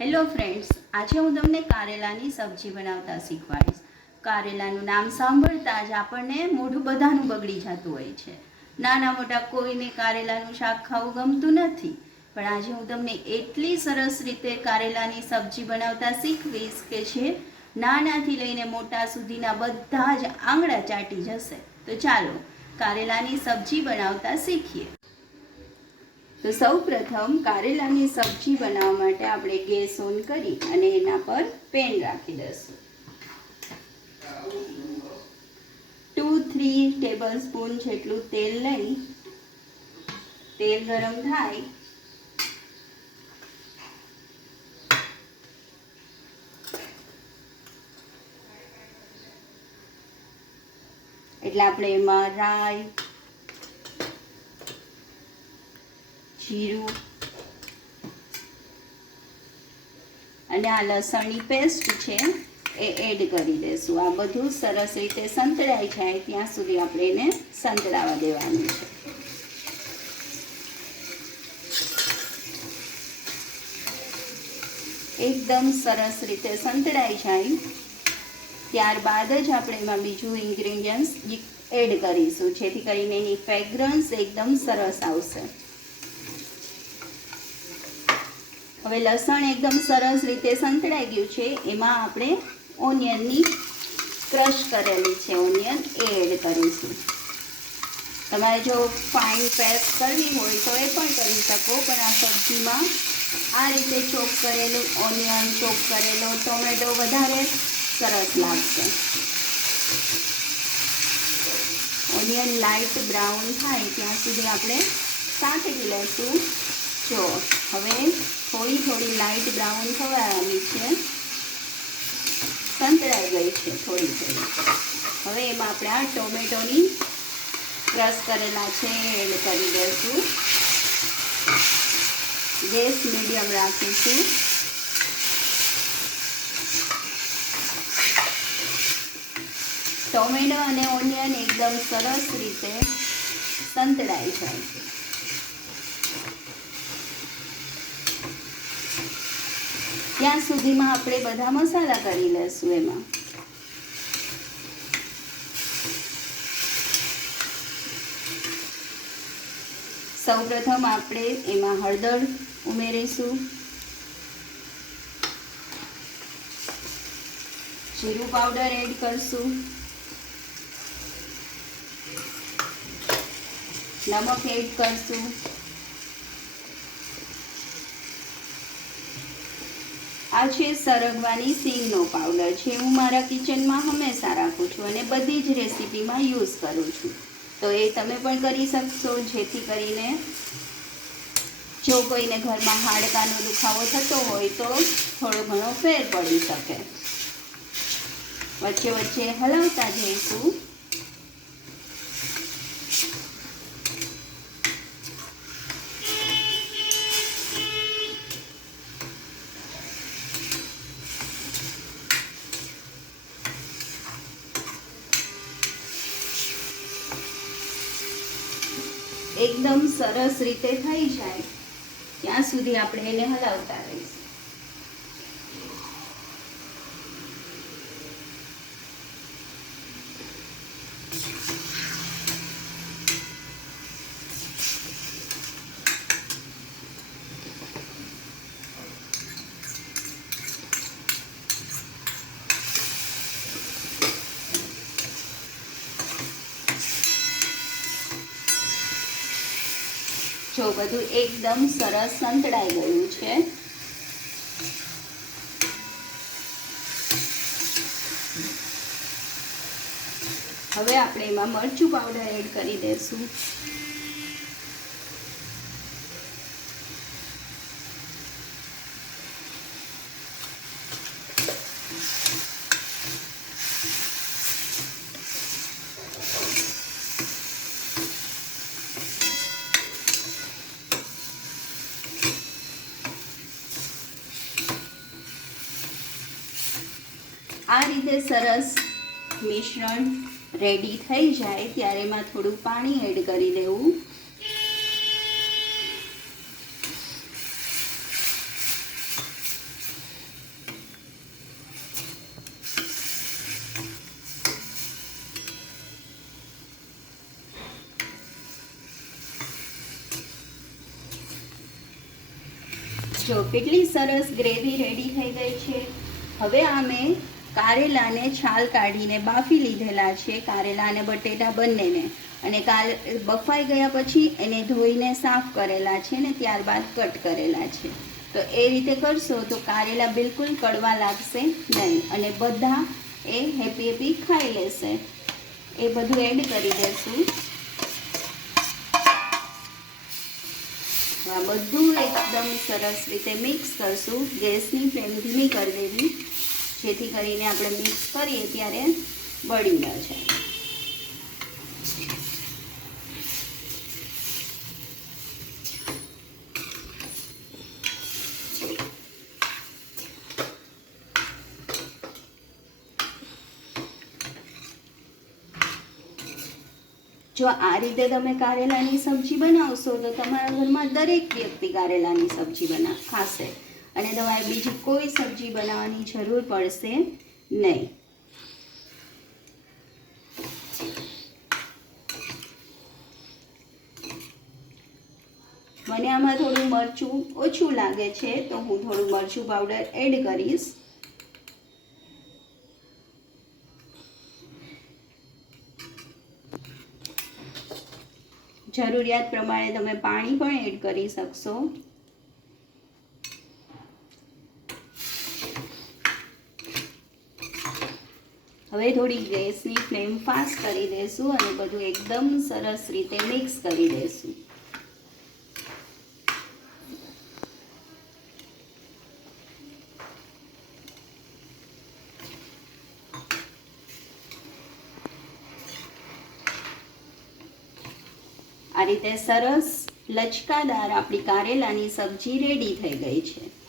Hello friends આજે હું તમને કારેલાની સબ્જી બનાવતા શીખવાડીશ. કારેલાનું નામ સાંભળતા જ આપણને મોઢું બધાનું બગડી જતું હોય છે. નાના મોટા કોઈને કારેલાનું શાક ખાવું ગમતું નથી, પણ આજે હું તમને એટલી સરસ રીતે કારેલાની સબ્જી બનાવતા શીખવીશ કે છે નાનાથી લઈને મોટા સુધીના બધા જ આંગળા ચાટી જશે. તો ચાલો કારેલાની સબ્જી બનાવતા શીખીએ. તો સૌ પ્રથમ કારેલાની સબ્જી બનાવવા માટે આપણે ગેસ ઓન કરી અને એના પર પેન રાખી દઈશું. ટુ થ્રી ટેબલ સ્પૂન જેટલું તેલ લઈ. તેલ ગરમ થાય. એટલે આપણે એમાં રાઈ જીરું અને આ લસણની પેસ્ટ છે એ એડ કરી દેશું. આ બધું સરસ રીતે સંતળાઈ જાય ત્યાં સુધી આપણે એને સંતળાવા દેવાનું છે. એકદમ સરસ રીતે સંતળાઈ જાય. ત્યારબાદ જ આપણે એમાં બીજું ઇન્ગ્રેડિયન્ટ્સ એડ કરીશું. જેથી કરીને એની ફ્રેગ્રન્સ એકદમ સરસ આવશે. હવે લસણ એકદમ સરસ રીતે સંતળાઈ ગયું છે. એમાં આપણે ઓનિયનની ક્રશ કરેલી છે. ઓનિયન એ એડ કરીશું. તમારે જો ફાઇન પેસ્ટ કરવી હોય તો એ પણ કરી શકો, પણ આ સબ્જીમાં આ રીતે ચોપ કરેલું ઓનિયન, ચોપ કરેલો ટોમેટો વધારે સરસ લાગશે. ઓનિયન લાઇટ બ્રાઉન થાય ત્યાં સુધી આપણે સાંકળી લઈશું. જો, હવે થોડી થોડી લાઇટ બ્રાઉન થવા આવી છે. સંતળાઈ ગઈ છે થોડી થોડી. હવે એમાં આપણે આ ટોમેટોની ક્રશ કરેલા છે એડ કરી દઈશું. ગેસ મીડિયમ રાખીશું. ટોમેટો અને ઓનિયન એકદમ સરસ રીતે સંતળાઈ જાય છે. ત્યાં સુધીમાં આપણે બધા મસાલા કરી લઈશું એમાં. સૌપ્રથમ આપણે એમાં હળદર ઉમેરીશું. જીરું પાવડર એડ કરશું. નમક એડ કરશું. આ છે સરગવાની સિંગનો પાવડર છે હું મારા કિચનમાં હંમેશા રાખું છું અને બધી જ રેસીપીમાં યુઝ કરું છું. તો એ તમે પણ કરી શકશો, જેથી કરીને જો કોઈને ઘરમાં હાડકાનો દુખાવો થતો હોય તો થોડો ઘણો ફેર પડી શકે. વચ્ચે વચ્ચે હલાવતા જઈશું. એકદમ સરસ રીતે થઈ જાય ત્યાં સુધી આપણે એને હલાવતા રહીશું. જો બધું એકદમ સરસ સંતળાઈ ગયું છે. હવે આપણે એમાં મરચું પાવડર એડ કરી દઈશું આ રીતે સરસ મિશ્રણ રેડી થઈ જાય ત્યારે એમાં થોડું પાણી એડ કરી દેવું. જો કેટલી સરસ ગ્રેવી રેડી થઈ ગઈ છે. હવે અમે કારેલાને છાલ કાઢીને બાફી લીધેલા છે કારેલા અને બટેટા બંનેને. અને કાલ બફાઈ ગયા પછી એને ધોઈને સાફ કરેલા છે ને ત્યારબાદ કટ કરેલા છે. તો એ રીતે કરશો તો કારેલા બિલકુલ કડવા લાગશે નહીં અને બધા એ હેપી હેપી ખાઈ લેશે. એ બધું એડ કરી દેશું. આ બધું એકદમ સરસ રીતે મિક્સ કરશું. ગેસની ફ્લેમ ધીમી કરી દેવી. જેથી કરીને આપણે મિક્સ કરીએ ત્યારે બળી ન જાય જો આ રીતે તમે કારેલાની સબ્જી બનાવશો તો તમારા ઘરમાં દરેક વ્યક્તિ કારેલાની સબ્જી બના, ખાશે. અને તમારે બીજી કોઈ સબ્જી બનાવવાની જરૂર પડશે નહીં. મને આમાં થોડું મરચું ઓછું લાગે છે, તો હું થોડું મરચું પાવડર એડ કરીશ. જરૂરિયાત પ્રમાણે તમે પાણી પણ એડ કરી શકશો. હવે થોડી ગેસની ફ્લેમ ફાસ્ટ કરી દઈશું અને બધું એકદમ સરસ રીતે મિક્સ કરી દઈશું આ રીતે સરસ લચકાદાર આપણી કારેલાની સબ્જી રેડી થઈ ગઈ છે.